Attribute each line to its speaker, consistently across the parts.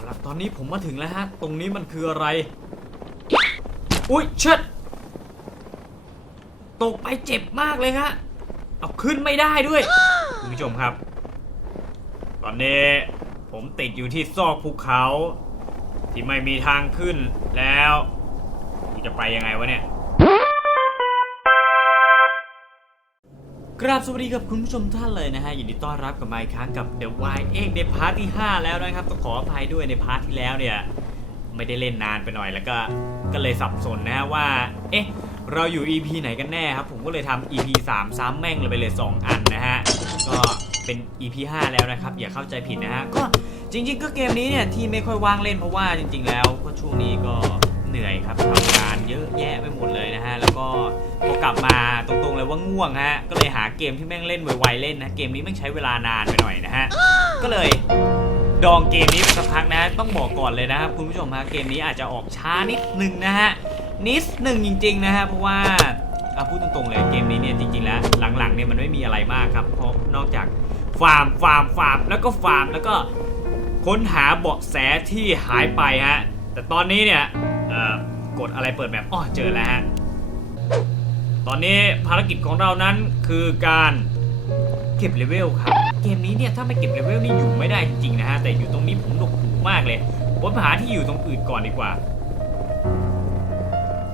Speaker 1: เอาละตอนนี้ผมมาถึงแล้วฮะ ตรงนี้มันคืออะไร อุ้ยเชิดตกไปเจ็บมากเลยฮะ เอาขึ้นไม่ได้ด้วยคุณผู้ชมครับ ตอนนี้ผมติดอยู่ที่ซอกภูเขา ที่ไม่มีทางขึ้นแล้วกูจะไปยังไงวะเนี่ย กราบสวัสดีกับคุณผู้ชมท่านเลยนะฮะยินดีต้อนรับกับมาอีกครั้งกับ The w i เอกในพาร์ทที่ 5 แล้วนะครับต้องขออภัยด้วยในพาร์ทที่แล้วเนี่ย ไม่ได้เล่นนานไปหน่อยแล้วก็ก็เลยสับสนนะฮะว่า เอ๊ะ เราอยู่ EP ไหนกันแน่ครับ ผมก็เลยทำ EP 3 ซ้ำแม่งเลยไปเลย 2 อันนะฮะ ก็เป็น EP 5 แล้วนะครับ อย่าเข้าใจผิดนะฮะก็จริง ๆ ก็เกมนี้เนี่ยที่ไม่ค่อยว่างเล่นเพราะว่าจริง ๆ แล้วก็ช่วงนี้ก็ เหนื่อยครับทำงานเยอะแยะไปหมดเลยนะฮะ แล้วก็พอกลับมาตรงๆเลยว่าง่วงฮะ ก็เลยหาเกมที่แม่งเล่นไวๆเล่นนะ เกมนี้แม่งใช้เวลานานไปหน่อยนะฮะ ก็เลยดองเกมนี้ไปสักพักนะฮะต้องบอกก่อนเลยนะครับคุณผู้ชมฮะ เกมนี้อาจจะออกช้านิดนึงนะฮะ นิดหนึ่งจริง ๆ นะฮะ เพราะว่าเอาพูดตรงๆเลยเกมนี้เนี่ยจริงๆแล้วหลังๆเนี่ยมันไม่มีอะไรมากครับ เพราะนอกจากฟาร์มฟาร์มฟาร์มแล้วก็ฟาร์มแล้วก็ค้นหาเบาะแสที่หายไปฮะ แต่ตอนนี้เนี่ย กดอะไรเปิดแบบอ๋อเจอแล้วฮะ ตอนนี้ภารกิจของเรานั้นคือการเก็บเลเวลครับ เกมนี้เนี่ยถ้าไม่เก็บเลเวลนี่อยู่ไม่ได้จริงๆนะฮะ แต่อยู่ตรงนี้ผมหนวกหูมากเลยผมไปหาที่อยู่ตรงอื่นก่อนดีกว่า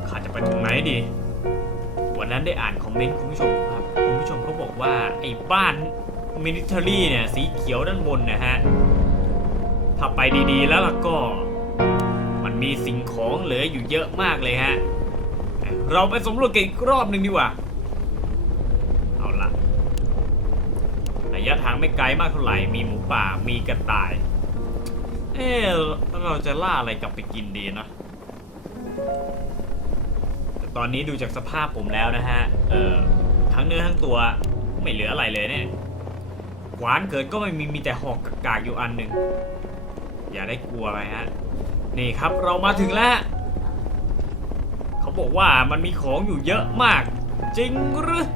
Speaker 1: ข้าจะไปตรงไหนดีวันนั้นได้อ่านคอมเมนต์คุณผู้ชมครับ คุณผู้ชมเขาบอกว่าไอ้บ้านมินิเทอรี่เนี่ยสีเขียวด้านบนนะฮะถ้าไปดีๆแล้วล่ะก็ มีสิ่งของเหลืออยู่เยอะมากเลยฮะ เราไปสำรวจกันอีกรอบหนึ่งดีกว่า เอาละระยะทางไม่ไกลมากเท่าไหร่ มีหมูป่า มีกระต่าย เอ๊ะเราจะล่าอะไรกลับไปกินดีนะแต่ตอนนี้ดูจากสภาพผมแล้วนะฮะ เออทั้งเนื้อทั้งตัวไม่เหลืออะไรเลยเนี่ยหวานเกิดก็ไม่มีมีแต่หอกกากอยู่อันหนึ่งอย่าได้กลัวไปฮะ นี่ครับเรามาถึงแล้ว เขาบอกว่ามันมีของอยู่เยอะมาก จริงหรือ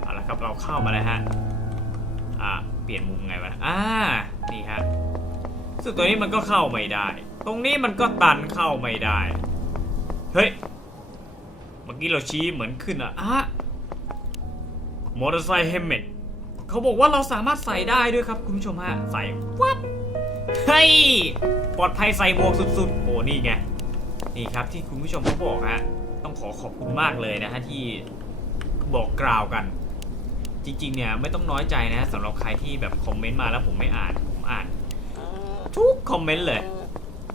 Speaker 1: เอาละครับเราเข้ามาแล้วฮะอ่าเปลี่ยนมุมไงวะอ่านี่ฮะซึ่งตัวนี้มันก็เข้าไม่ได้ ตรงนี้มันก็ตันเข้าไม่ได้เฮ้ยเมื่อกี้เราชี้เหมือนขึ้นอะอะมอเตอร์ไซค์เฮมเมตเขาบอกว่าเราสามารถใส่ได้ด้วยครับคุณผู้ชมฮะใส่วับ เฮ้ยปลอดภัยใส่หมวกสุดๆโอ้นี่ไง นี่ครับที่คุณผู้ชมเขาบอกฮะ ต้องขอขอบคุณมากเลยนะฮะที่บอกกล่าวกัน จริง ๆ เนี่ยไม่ต้องน้อยใจนะสำหรับใครที่แบบคอมเมนต์มาแล้วผมไม่อ่าน ผมอ่าน ทุกคอมเมนต์เลย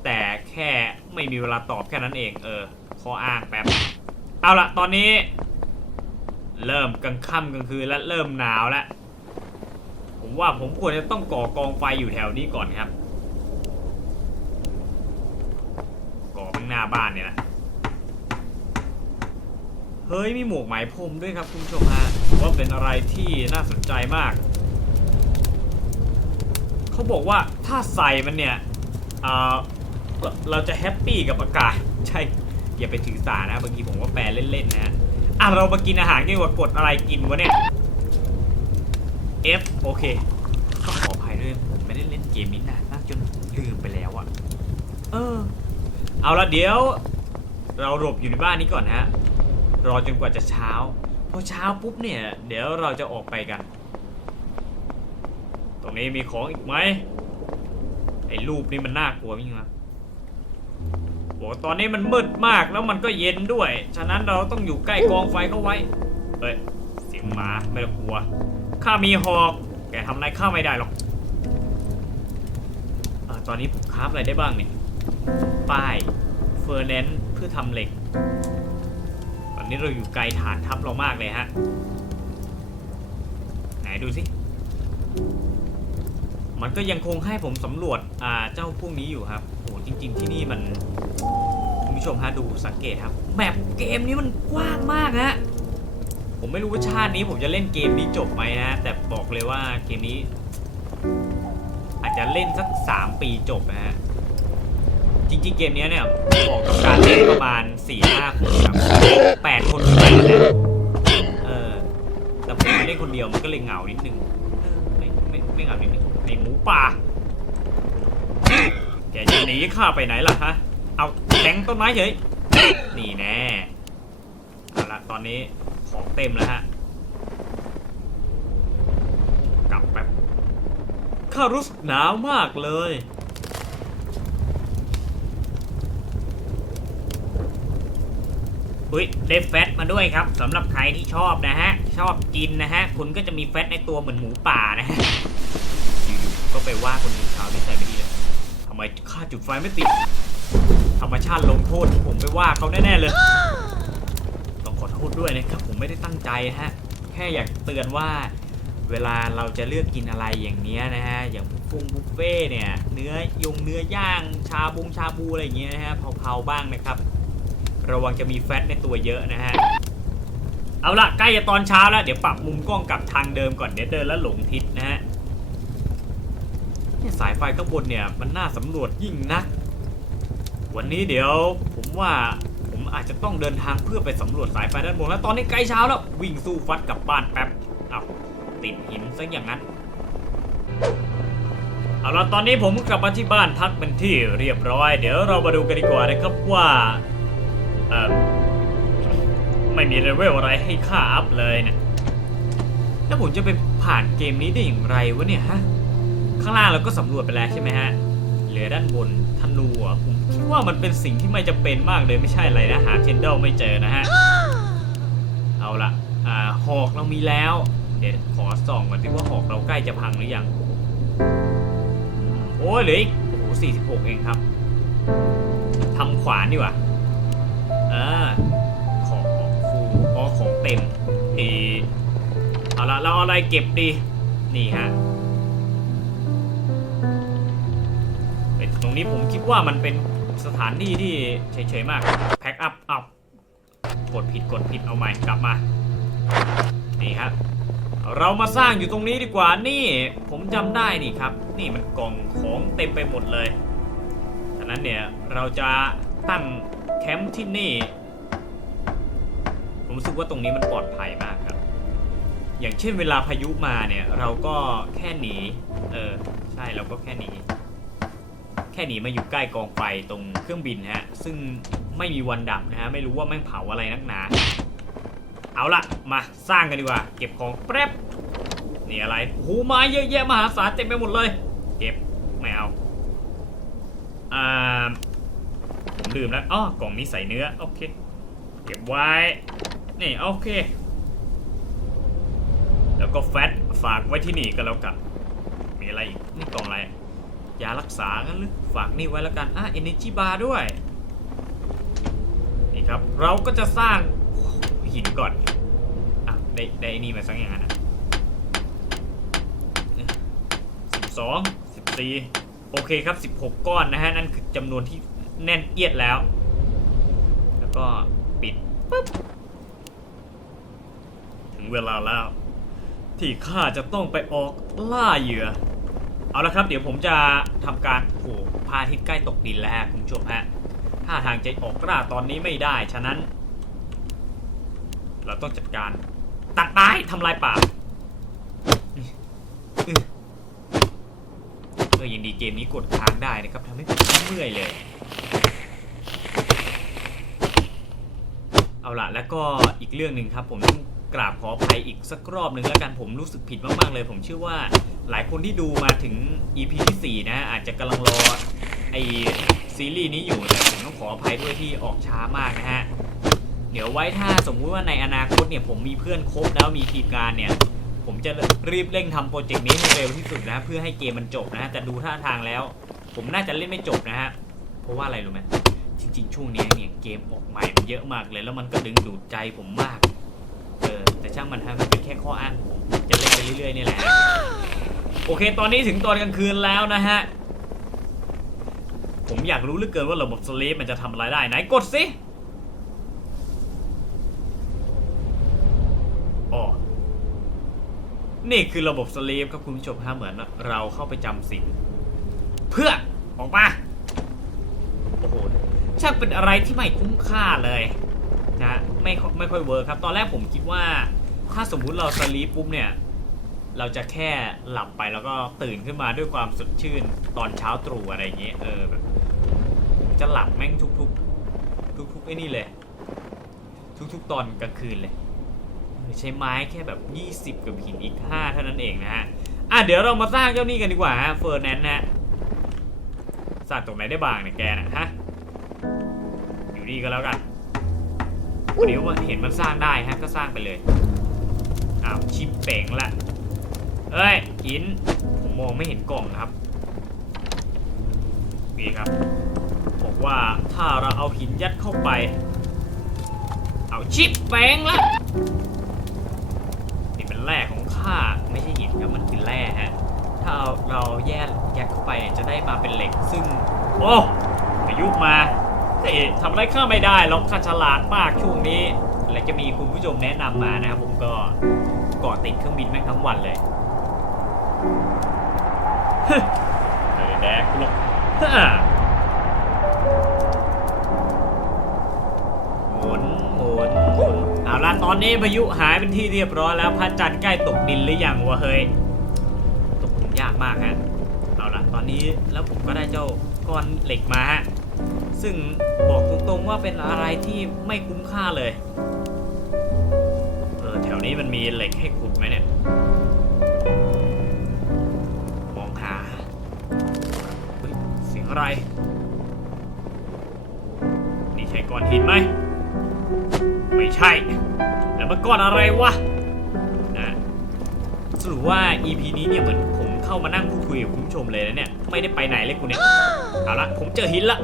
Speaker 1: แต่แค่ไม่มีเวลาตอบแค่นั้นเอง เออขออ้างแป๊บ เอาละตอนนี้ เริ่มกลางค่ำกลางคืนและเริ่มหนาวแล้ว ผมว่าผมควรจะต้องก่อกองไฟอยู่แถวนี้ก่อนครับ ก่อข้าง หน้าบ้านเนี่ยแหละเฮ้ยมีหมวกไหมพรมด้วยครับคุณผู้ชมฮะว่าเป็นอะไรที่น่าสนใจมาก เขาบอกว่าถ้าใส่มันเนี่ยเเราจะแฮปปี้กับอากาศใช่ อย่าไปถือสานะบางทีผมก็แปลเล่นๆนะฮะอะเรามากินอาหารกันดีกว่ากดอะไรกินวะเนี่ย F โอเคต้องขออภัยด้วยผมไม่ได้เล่นเกมนี้นานมากจนลืมไป เอาละเดี๋ยว เราหลบอยู่ในบ้านนี้ก่อนนะฮะ รอจนกว่าจะเช้า พอเช้าปุ๊บเนี่ย เดี๋ยวเราจะออกไปกัน ตรงนี้มีของอีกไหมไอ้รูปนี้มันน่ากลัวมิ่งนะบอกตอนนี้มันมืดมากแล้วมันก็เย็นด้วย ฉะนั้นเราต้องอยู่ใกล้กองไฟเข้าไว้ เฮ้ยเสียงหมาไม่ต้องกลัว ข้ามีหอก แกทำอะไรข้าไม่ได้หรอกออตอนนี้ผมคราฟอะไรได้บ้างเนี่ย ป้ายเฟอร์เนนเพื่อทำเหล็ก ตอนนี้เราอยู่ไกลฐานทัพเรามากเลยฮะ ไหนดูสิ มันก็ยังคงให้ผมสำรวจอ่าเจ้าพวกนี้อยู่ครับโอ้จริง ๆ ที่นี่มันคุณผู้ชมฮะดูสังเกตครับแมปเกมนี้มันกว้างมากฮะผมไม่รู้ว่าชาตินี้ผมจะเล่นเกมนี้จบไหมนะ แต่บอกเลยว่าเกมนี้ อาจจะเล่นสัก 3 ปีจบนะฮะ จริงๆเกมเนี้ยเนี่ยเหมาะกับการเล่นประมาณ4-5คนครับ8คนขึ้นไปเลยเออแต่ผมมาเล่นคนเดียวมันก็เลยเหงานิดนึงไม่ไม่ไม่เหงานิดนึงไอหมูป่าแกจะหนีข้าไปไหนล่ะฮะเอาแทงต้นไม้เฉยนี่แน่เอาละตอนนี้ของเต็มแล้วฮะกลับแป๊บข้ารู้สึกหนาวมากเลย อุ้ยได้แฟตมาด้วยครับสำหรับใครที่ชอบนะฮะ ชอบกินนะฮะ คุณก็จะมีแฟตในตัวเหมือนหมูป่านะฮะก็ไปว่าคนอื่นเขาที่ใส่ไม่ดีเลยทำไมข้าจุดไฟไม่ติดธรรมชาติลงโทษที่ผมไปว่าเขาแน่ๆเลย ต้องขอโทษด้วยนะครับ ผมไม่ได้ตั้งใจฮะ แค่อยากเตือนว่าเวลาเราจะเลือกกินอะไรอย่างเนี้ยนะฮะ อย่างฟุงบุฟเฟ่เนี่ย เนื้อยงเนื้อย่างชาบุงชาบูอะไรอย่างเงี้ยนะฮะเผาๆบ้างนะครับ ระวังจะมีแฟตในตัวเยอะนะฮะ เอาละใกล้จะตอนเช้าแล้ว เดี๋ยวปรับมุมกล้องกลับทางเดิมก่อนเดี๋ยวเดินแล้วหลงทิศนะฮะสายไฟข้างบนเนี่ยมันน่าสำรวจยิ่งนัก วันนี้เดี๋ยวผมว่าผมอาจจะต้องเดินทางเพื่อไปสำรวจสายไฟด้านบนแล้วตอนนี้ใกล้เช้าแล้ววิ่งสู้ฟัดกลับบ้านแป๊บเอาวติดหินซะอย่างนั้นเอาละตอนนี้ผมกลับมาที่บ้านพักเป็นที่เรียบร้อย เดี๋ยวเรามาดูกันดีกว่านะครับว่า ออไม่มีเลเวลอะไรให้ค่าอัพเลยเนะแล้วผมจะไปผ่านเกมนี้ได้อย่างไรวะเนี่ยฮะ ข้างล่างเราก็สำรวจไปแล้วใช่ไหมฮะ เหลือด้านบนธนูอะผมคิดว่ามันเป็นสิ่งที่ไม่จำเป็นมากเลยไม่ใช่อะไรนะ หาเทนเดลไม่เจอนะฮะ เอาละอ่าหอกเรามีแล้ว เดี๋ยวขอส่องก่อนสิว่าหอกเราใกล้จะพังหรือยัง โอ้ยเหลืออีกโอ้โหสี่สิบหกเองครับทำขวานดีกว่า เออของฟูอ๋อของเต็มดีเอาละเราเอาอะไรเก็บดี นี่ฮะตรงนี้ผมคิดว่ามันเป็นสถานที่ที่เฉยๆมาก แพ็คอัพอัพกดผิดกดผิดเอาใหม่กลับมา นี่ครับเรามาสร้างอยู่ตรงนี้ดีกว่านี่ผมจำได้นี่ครับ นี่มันกล่องของเต็มไปหมดเลย ฉะนั้นเนี่ยเราจะตั้ง แคมป์ที่นี่ ผมรู้สึกว่าตรงนี้มันปลอดภัยมากครับ อย่างเช่นเวลาพายุมาเนี่ย เราก็แค่หนี เออ ใช่เราก็แค่หนี แค่หนีมาอยู่ใกล้กองไฟตรงเครื่องบินฮะ ซึ่งไม่มีวันดับนะฮะ ไม่รู้ว่าแม่งเผาอะไรนักหนา เอาละมาสร้างกันดีกว่า เก็บของแป๊บ นี่อะไรโอ้โหไม้เยอะแยะมหาศาลเต็มไปหมดเลย เก็บ ไม่เอา อ่า ลืมแล้วอ๋อกล่องนี้ใส่เนื้อ โอเค เก็บไว้ นี่ โอเค แล้วก็แฟตฝากไว้ที่นี่ก็แล้วกัน มีอะไรอีก นี่กล่องอะไร ยารักษางั้นหรือ ฝากนี่ไว้แล้วกัน อะ energy bar ด้วย นี่ครับ เราก็จะสร้างหินก่อน อะ ได้ได้ไอ้นี่มาสักอย่างนะสิบสองสิบสี่โอเคครับสิบหกก้อนนะฮะ นั่นคือจำนวนที่ แน่นเอียดแล้ว แล้วก็ปิดปุ๊บ ถึงเวลาแล้ว ที่ข้าจะต้องไปออกล่าเหยื่อ เอาละครับ เดี๋ยวผมจะทำการโอ้โหพาทิตย์ใกล้ตกดินแล้วฮะคุณผู้ชมฮะถ้าทางจะออกล่าตอนนี้ไม่ได้ ฉะนั้น เราต้องจัดการตัดไม้ทำลายป่าเออยังดีเกมนี้กดค้างได้นะครับทำให้ผมเมื่อยเลย เอาละแล้วก็อีกเรื่องหนึ่งครับ ผมต้องกราบขออภัยอีกสักรอบหนึ่งแล้วกันผมรู้สึกผิดมากๆเลย ผมเชื่อว่าหลายคนที่ดูมาถึง EP ที่4นะอาจจะกำลังรอไอซีรีส์นี้อยู่แต่ผมต้องขออภัยด้วยที่ออกช้ามากนะฮะเดี๋ยวไว้ถ้าสมมุติว่าในอนาคตเนี่ยผมมีเพื่อนครบแล้วมีทีมงานเนี่ย ผมจะรีบเร่งทำโปรเจกต์นี้ให้เร็วที่สุดนะเพื่อให้เกมมันจบนะฮะแต่ดูท่าทางแล้ว ผมน่าจะเล่นไม่จบนะฮะ เพราะว่าอะไรรู้ไหมจริง ๆ ช่วงนี้เนี่ยเกมออกใหม่มันเยอะมากเลย แล้วมันก็ดึงดูดใจผมมาก เออแต่ช่างมันฮะมันเป็นแค่ข้ออ้างผมจะเล่นไปเรื่อยๆนี่แหละ โอเค ตอนนี้ถึงตอนกลางคืนแล้วนะฮะ ผมอยากรู้เหลือเกินว่าระบบสลีปมันจะทำอะไรได้ไหนกดสิอ๋อนี่คือระบบสลีปครับคุณผู้ชมฮะเหมือนเราเข้าไปจำสินเพื่อออกมา ช่างเป็นอะไรที่ไม่คุ้มค่าเลยนะไม่ไม่ค่อยเวิร์คครับ ตอนแรกผมคิดว่า ถ้าสมมุติเราสลีปปุ๊บเนี่ย เราจะแค่หลับไปแล้วก็ตื่นขึ้นมาด้วยความสดชื่นตอนเช้าตรู่อะไรอย่างเงี้ยเออแบบจะหลับแม่งทุกๆทุกๆไอ้นี่เลย ทุกๆตอนกลางคืนเลยใช้ไม้แค่แบบ 20 กับหินอีก 5 เท่านั้นเองนะฮะ อะเดี๋ยวเรามาสร้างเจ้านี่กันดีกว่าฮะเฟอร์แนนด์นะสร้างตรงไหนได้บ้างเนี่ยแกนะฮะ นี่ก็แล้วกันเดี๋ยวว่าเห็นมันสร้างได้ฮะก็สร้างไปเลยอ้าวชิปเป่งละเอ้ยหินผมมองไม่เห็นกล่องนะครับนี่ครับบอกว่าถ้าเราเอาหินยัดเข้าไป เอาชิปแปงละนี่เป็นแร่ของข้าไม่ใช่หินครับมันคือแร่ฮะถ้าเราเราแยกแยกเข้าไปจะได้มาเป็นเหล็กซึ่งโอ้พายุมา เฮ้ยทำอะไรข้าไม่ได้หรอกข้าฉลาดมากช่วงนี้ และจะมีคุณผู้ชมแนะนำมานะครับผมก็เกาะติดเครื่องบินแม่งทั้งวันเลยไม่ได้แดกกูหรอกฮ่าหมุนหมุนหมุนเอาละตอนนี้พายุหายเป็นที่เรียบร้อยแล้วพระจันทร์ใกล้ตกดินหรือยังวะเฮ้ยตกดินยากมากฮะเอาละตอนนี้แล้วผมก็ได้เจ้าก้อนเหล็กมาฮะ ซึ่งบอกตรงๆว่าเป็นอะไรที่ไม่คุ้มค่าเลย เออแถวนี้มันมีเหล็กให้ขุดไหมเนี่ย มองหาเสียงอะไร นี่ใช่ก้อนหินไหม ไม่ใช่ แล้วมันก้อนอะไรวะนะสรุปว่า EP นี้เนี่ยเหมือนผมเข้ามานั่งพูดคุยกับคุณผู้ชมเลยนะเนี่ย ไม่ได้ไปไหนเลยกูเนี่ย เอาละผมเจอหินละ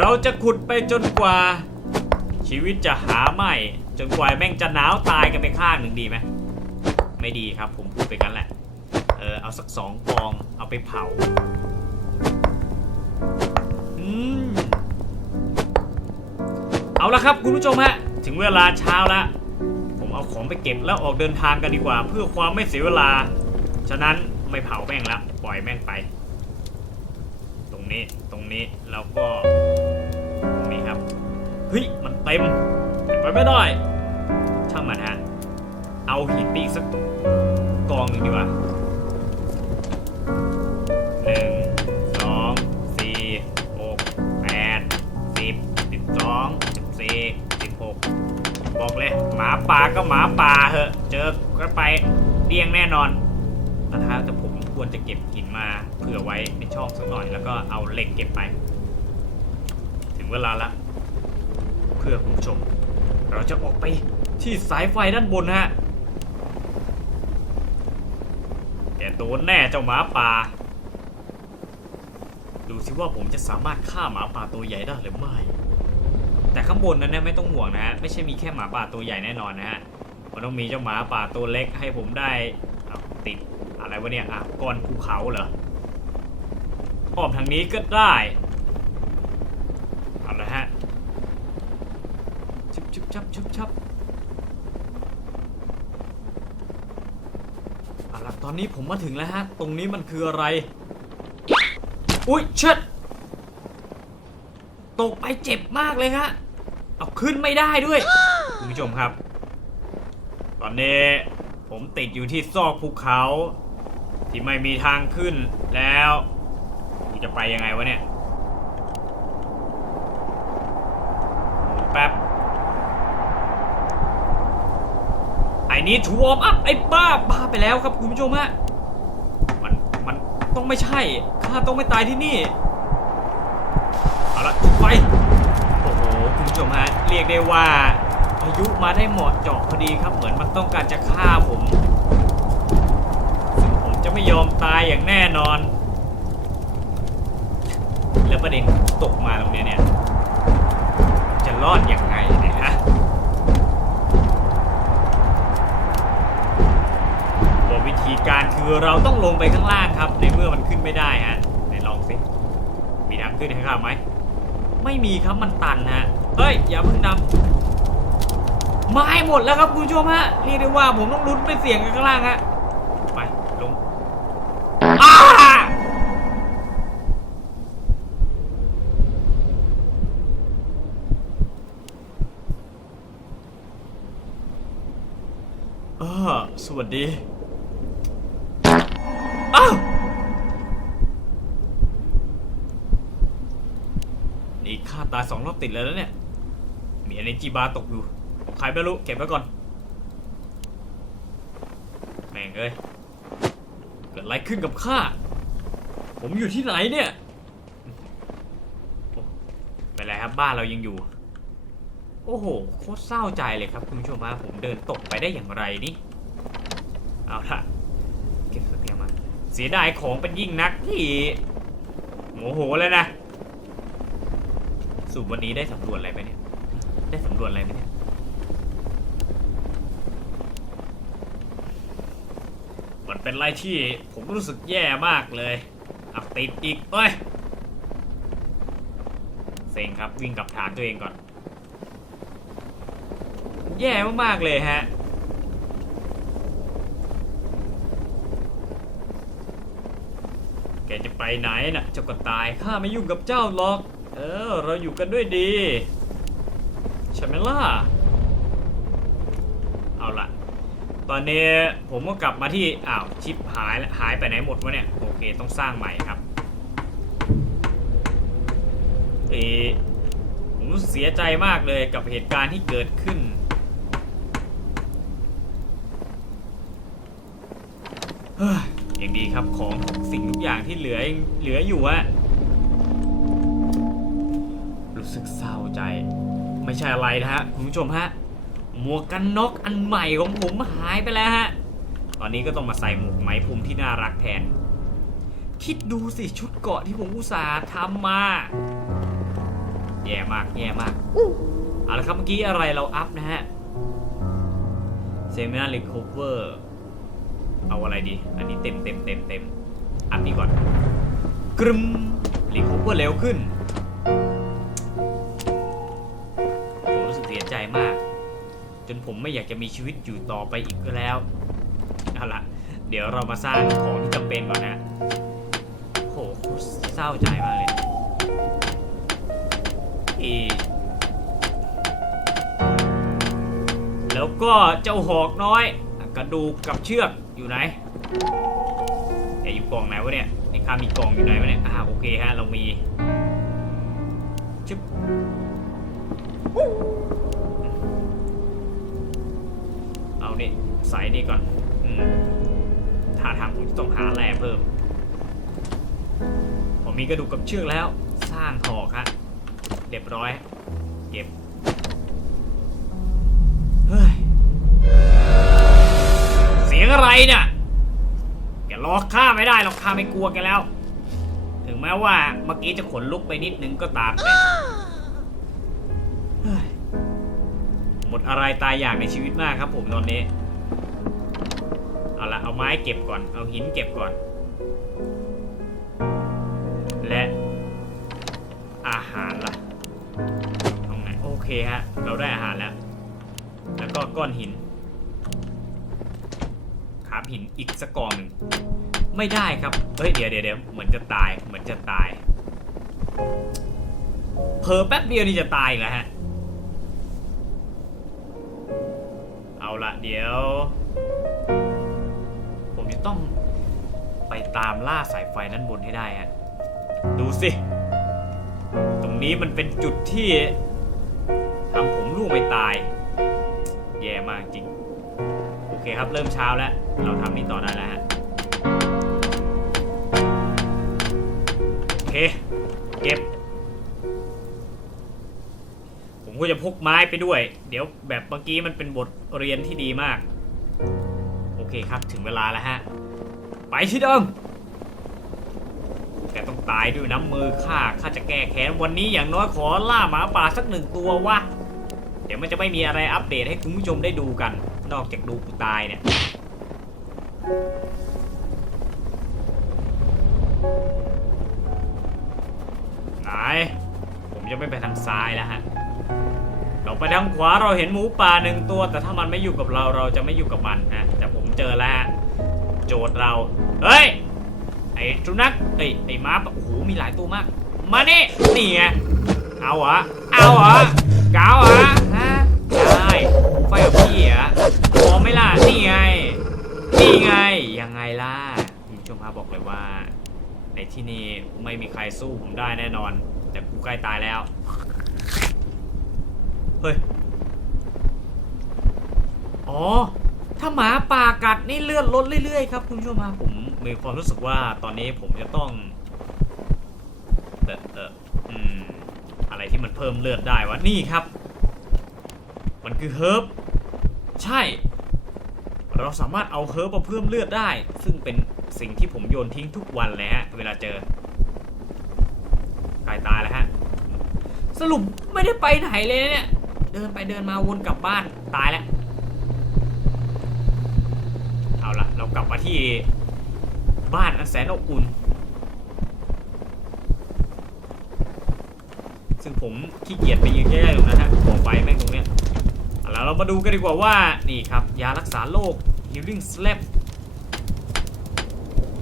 Speaker 1: เราจะขุดไปจนกว่า ชีวิตจะหาไม่ จนกว่าแม่งจะหนาวตายกันไปข้างหนึ่งดีไหมไม่ดีครับผมพูดไปกันแหละ เออเอาสักสองกองเอาไปเผาอืมเอาละครับคุณผู้ชมฮะ ถึงเวลาเช้าแล้วผมเอาของไปเก็บแล้วออกเดินทางกันดีกว่า เพื่อความไม่เสียเวลา ฉะนั้นไม่เผาแม่งละปล่อยแม่งไป ตรงนี้ตรงนี้แล้วก็ ครับ เฮ้ย มันเต็มไปไม่ได้ ช่างมันฮะ เอาหินปีกสักกองหนึ่งดีกว่าหนึ่งสองสี่หกแปดสิบสิบสองสิบสี่สิบหกบอกเลย หมาป่าก็หมาป่าเหอะ เจอก็ไปเดี้ยงแน่นอนนะครับแต่ผมควรจะเก็บหินมาเผื่อไว้ในช่องสักหน่อย แล้วก็เอาเหล็กเก็บไป เวลาละ เพื่อคุณผู้ชม เราจะออกไปที่สายไฟด้านบนฮะ แกโดนแน่เจ้าหมาป่า ดูสิว่าผมจะสามารถฆ่าหมาป่าตัวใหญ่ได้หรือไม่ แต่ข้างบนนั้นเนี่ยไม่ต้องห่วงนะฮะ ไม่ใช่มีแค่หมาป่าตัวใหญ่แน่นอนนะฮะ มันต้องมีเจ้าหมาป่าตัวเล็กให้ผมได้ติดอะไรวะเนี่ยอะก้อนภูเขาเหรออ้อมทางนี้ก็ได้ ฮะชุบชุบชับชุบชับเอาล่ะตอนนี้ผมมาถึงแล้วฮะ ตรงนี้มันคืออะไร อุ้ยเชิดตกไปเจ็บมากเลยฮะ เอาขึ้นไม่ได้ด้วย คุณผู้ชมครับ ตอนนี้ผมติดอยู่ที่ซอกภูเขา ที่ไม่มีทางขึ้นแล้ว กูจะไปยังไงวะเนี่ยหมุนแป๊บ ไอ้ นี้ถูวอมอัพไอ้บ้าบ้าไปแล้วครับคุณผู้ชมฮะมันมันต้องไม่ใช่ข้าต้องไม่ตายที่นี่เอาละจุดไฟโอ้โหคุณผู้ชมฮะเรียกได้ว่าพายุมาได้เหมาะเจาะพอดีครับ เหมือนมันต้องการจะฆ่าผมซึ่งผมจะไม่ยอมตายอย่างแน่นอน แล้วประเด็นตกมาตรงนี้เนี่ยจะรอดยังไงเนี่ย วิธีการคือเราต้องลงไปข้างล่างครับ ในเมื่อมันขึ้นไม่ได้ฮะในลองสิมีทางขึ้นให้ข้าไหมไม่มีครับมันตันฮะเฮ้ยอย่าเพิ่งนำมาให้หมดแล้วครับคุณผู้ชมฮะนี่เรียกว่าผมต้องลุ้นไปเสี่ยงกันข้างล่างฮะไปลงอ้าสวัสดี อ้าวนี่ฆ่าตายสองรอบติดแล้วเนี่ย มีอะไรจีบาร์ตกอยู่ใครไม่รู้เก็บไว้ก่อน แม่งเอ้ย เกิดอะไรขึ้นกับข้า ผมอยู่ที่ไหนเนี่ยเป็นไรครับบ้านเรายังอยู่ โอ้โหโคตรเศร้าใจเลยครับคุณผู้ชมว่าผมเดินตกไปได้อย่างไรนี่ เอาละเก็บสเตียงมา เสียดายของเป็นยิ่งนักที่โมโหเลยนะสูบวันนี้ได้สำรวจอะไรไปเนี่ย ได้สำรวจอะไรไปเนี่ยมันเป็นไรที่ผมรู้สึกแย่มากเลยอับติดอีกเอ้ยเซ็งครับวิ่งกลับฐานตัวเองก่อน แย่มากๆเลยฮะ แก จะไปไหนน่ะเจ้าก็ตายข้าไม่ยุ่งกับเจ้าหรอก เออ เราอยู่กันด้วยดีใช่ไหมล่ะ เอาละตอนนี้ผมก็กลับมาที่ อ้าวชิปหายล้วหายไปไหนหมดวะเนี่ย โอเคต้องสร้างใหม่ครับเออผมเสียใจมากเลยกับเหตุการณ์ที่เกิดขึ้นเฮ้ย อยังดีครับของสิ่งทุกอย่างที่เหลือยังเหลืออยู่อะรู้สึกเศร้าใจ ไม่ใช่อะไรนะฮะคุณผู้ชมฮะหมวกกันน็อกอันใหม่ของผมหายไปแล้วฮะตอนนี้ก็ต้องมาใส่หมวกไหมพรมที่น่ารักแทน คิดดูสิชุดเกาะที่ผมอุตส่าห์ทำมาแย่มากแย่มากเอาละครับเมื่อกี้อะไรเราอัพนะฮะเซมินารีคเวอร์ เอาอะไรดี อันนี้เต็มเต็มเต็มเต็มอัพนี้ก่อนกรึมรีคูเวอร์เร็วขึ้นผมรู้สึกเสียใจมาก จนผมไม่อยากจะมีชีวิตอยู่ต่อไปอีกก็แล้วเอาละเดี๋ยวเรามาสร้างของที่จำเป็นก่อนนะโหเศร้าใจมากเลยอีแล้วก็เจ้าหอกน้อย กระดูกกับเชือกอยู่ไหนแกอยู่กล่องไหนวะเนี่ยไอ้ข้ามีกล่องอยู่ไหนวะเนี่ยอ่าโอเคฮะเรามีชึบเอานี่ใส่นี่ก่อนอืมท่าทางผมจะต้องหาแร่เพิ่ม ผมมีกระดูกกับเชือกแล้ว สร้างหอกฮะเรียบร้อย เก็บ เฮ้ยเสีย งอะไรเนี่ยแกหลอกข้าไม่ได้หรอกข้าไม่กลัวแกแล้ว ถึงแม้ว่าเมื่อกี้จะขนลุกไปนิดนึงก็ตามแต่หมดอะไรตายอยากในชีวิตมากครับ ผมตอนนี้ เอาละเอาไม้เก็บก่อน เอาหินเก็บก่อน และอาหารล่ะตรงไหนโอเคฮะ เราได้อาหารแล้ว แล้วก็ก้อนหิน หินอีกสักกองหนึ่งไม่ได้ครับ เฮ้ยเดี๋ยวเดี๋ยวเดี๋ยวเหมือนจะตายเหมือนจะตายเพอแป๊บเดียวนี่จะตายแล้วฮะ เอาละเดี๋ยว ผมจะต้องไปตามล่าสายไฟนั้นบนให้ได้ฮะ ดูสิ ตรงนี้มันเป็นจุดที่ทำผมร่วงไปตาย แย่มากจริง เคครับ เริ่มเช้าแล้ว เราทำนี่ต่อได้แล้วฮะโอเค เก็บ ผมก็จะพกไม้ไปด้วย เดี๋ยวแบบเมื่อกี้มันเป็นบทเรียนที่ดีมาก โอเคครับ ถึงเวลาแล้วฮะ ไปที่เดิมแกต้องตายด้วยน้ำมือข้า ข้าจะแก้แค้นวันนี้อย่างน้อยขอล่าหมาป่าสักหนึ่งตัววะ เดี๋ยวมันจะไม่มีอะไรอัปเดตให้คุณผู้ชมได้ดูกัน นอกจากดูกูตายเนี่ยไหนผมจะไม่ไปทางซ้ายแล้วฮะเราไปทางขวาเราเห็นหมูป่าหนึ่งตัว แต่ถ้ามันไม่อยู่กับเราเราจะไม่อยู่กับมันฮะแต่ผมเจอแล้วฮะโจทย์เราเฮ้ยไอ้สุนัขไอ้ยไอ้ม้าปะโอ้โหมีหลายตัวมาก มานี่นี่ไงเอาเหรอเอาเหรอเกาเหรอฮะได้ไฟกับพี่ ไหม่ล่ะ นี่ไง นี่ไง ยังไงล่ะคุณผู้ชมฮะบอกเลยว่า ในที่นี่ไม่มีใครสู้ผมได้แน่นอน แต่กูใกล้ตายแล้ว เฮ้ย อ๋อ ถ้าหมาป่ากัดนี่เลือดลดเรื่อยๆครับคุณผู้ชมฮะผมมีความรู้สึกว่าตอนนี้ผมจะต้อง เออเอออืม อะไรที่มันเพิ่มเลือดได้วะ นี่ครับ มันคือเฮิร์บใช่ เราสามารถเอาเฮิร์บมาเพิ่มเลือดได้ ซึ่งเป็นสิ่งที่ผมโยนทิ้งทุกวันเลยฮะ เวลาเจอกายตายแล้วฮะ สรุปไม่ได้ไปไหนเลยเนี่ย เดินไปเดินมาวนกลับบ้านตายแล้ว เอาละเรากลับมาที่บ้านอันแสนอบอุ่น ซึ่งผมขี้เกียจไปยืนใกล้ๆตรงนั้นฮะขอไฟแม่งตรงเนี้ยเอาละเรามาดูกันดีกว่าว่านี่ครับ ยารักษาโรค healing slab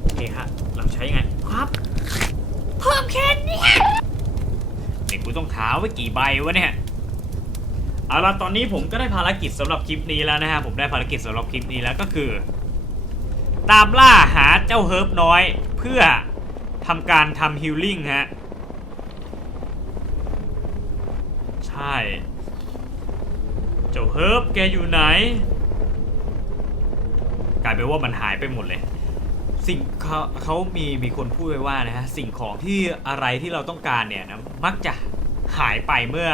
Speaker 1: โอเคฮะ เราใช้ยังไงครับเพิ่มแค่นี้นี่กูต้องหาไว้กี่ใบวะเนี่ยเอาละตอนนี้ผมก็ได้ภารกิจสำหรับคลิปนี้แล้วนะฮะ ผมได้ภารกิจสำหรับคลิปนี้แล้วก็คือ ตามล่าหาเจ้าเฮิร์บน้อย เพื่อทำการทำฮิลลิ่งฮะ ใช่ เจ้าเฮิร์บแกอยู่ไหน ลายเป็นว่ามันหายไปหมดเลย สิ่งเขาเขามีมีคนพูดไว้ว่านะฮะสิ่งของที่อะไรที่เราต้องการเนี่ยนะมักจะหายไปเมื่อ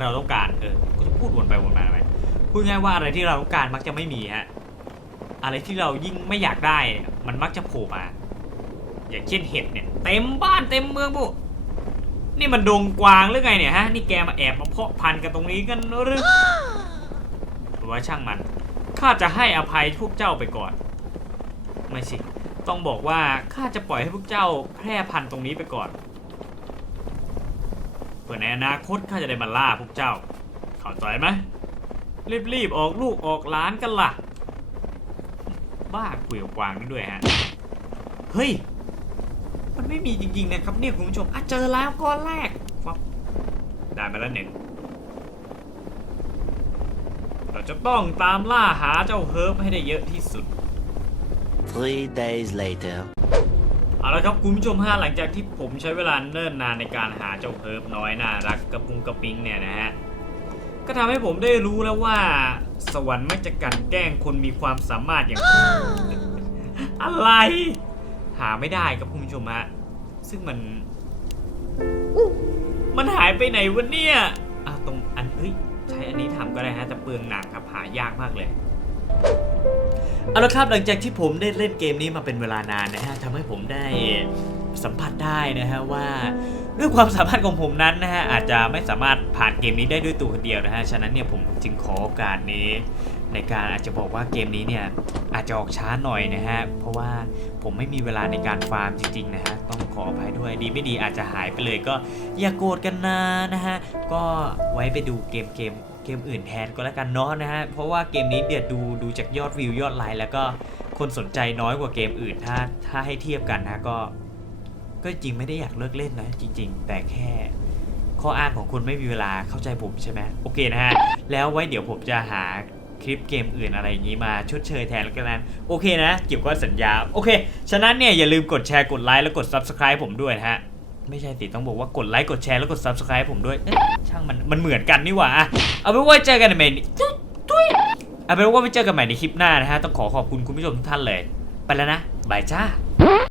Speaker 1: เราต้องการเออกูจะพูดวนไปวนมาไหมพูดง่ายว่าอะไรที่เราต้องการมักจะไม่มีฮะอะไรที่เรายิ่งไม่อยากได้เนี่ยมันมักจะโผล่มาอย่างเช่นเห็ดเนี่ยเต็มบ้านเต็มเมืองปุ๊นี่มันดงกวางหรือไงเนี่ยฮะ นี่แกมาแอบมาเพาะพันธุ์กันตรงนี้กันหรือหรือว่าช่างมัน ข้าจะให้อภัยพวกเจ้าไปก่อน ไม่สิ ต้องบอกว่าข้าจะปล่อยให้พวกเจ้าแพร่พันธุ์ตรงนี้ไปก่อนเพื่อในอนาคตข้าจะได้มาล่าพวกเจ้า เข้าใจไหมรีบๆออกลูกออกล้านกันล่ะ บ้าคุยกับกวางนี่ด้วยฮะ เฮ้ย มันไม่มีจริงๆนะครับเนี่ยคุณผู้ชมอะเจอแล้วก้อนแรกฟับได้มาแล้วหนึ่ง เรา จะต้องตามล่าหาเจ้าเฮิร์บให้ได้เยอะที่สุด
Speaker 2: Three days later.
Speaker 1: เอาละครับคุณผู้ชมฮะหลังจากที่ผมใช้เวลาเนิ่นนานในการหาเจ้าเฮิร์บน้อยน่ารักกระปุงกระปิงเนี่ยนะฮะก็ทำให้ผมได้รู้แล้วว่า สวรรค์ไม่จะกลันแกล้งคนมีความสามารถอย่างผมอะไร หาไม่ได้ครับคุณผู้ชมฮะซึ่งมัน มันหายไปไหนวะเนี่ยอะตรงอันเฮ้ย ใช้อันนี้ทำก็ได้ฮะแต่เปลืองหนักครับหายากมากเลยเอาละครับหลังจากที่ผมได้เล่นเกมนี้มาเป็นเวลานานนะฮะทำให้ผมได้สัมผัสได้นะฮะว่าด้วยความสามารถของผมนั้นนะฮะอาจจะไม่สามารถผ่านเกมนี้ได้ด้วยตัวคนเดียวนะฮะฉะนั้นเนี่ยผมจึงขอโอกาสนี้ ในการอาจจะบอกว่าเกมนี้เนี่ยอาจจะออกช้าหน่อยนะฮะ เพราะว่าผมไม่มีเวลาในการฟาร์มจริงๆนะฮะ ต้องขออภัยด้วยดีไม่ดีอาจจะหายไปเลยก็อย่าโกรธกันนะนะฮะ ก็ไว้ไปดูเกมเกมเกมอื่นแทนก็แล้วกันเนาะนะฮะ เพราะว่าเกมนี้เดือดดูดูจากยอดวิวยอดไลค์แล้วก็คนสนใจน้อยกว่าเกมอื่นถ้าถ้าให้เทียบกันนะก็ ก็จริงไม่ได้อยากเลิกเล่นนะจริง ๆ แต่แค่ข้ออ้างของคุณไม่มีเวลาเข้าใจผมใช่ไหมโอเคนะฮะ แล้วไว้เดี๋ยวผมจะหา คลิปเกมอื่นอะไรอย่างนี้มาชดเชยแทนแล้วกันนะโอเคนะเกี่ยวกับสัญญา โอเค ฉะนั้นเนี่ยอย่าลืมกดแชร์กดไลค์แล้วกด Subscribe ผมด้วยฮะไม่ใช่สิต้องบอกว่ากดไลค์กดแชร์แล้วกด Subscribe ผมด้วยช่างมันมันเหมือนกันนี่หว่าเอาเป็นว่าเจอกันในเมนทุยเอาเป็นว่าไปเจอกันใหม่ในคลิปหน้านะฮะต้องขอขอบคุณคุณผู้ชมทุกท่านเลย ไปแล้วนะบายจ้า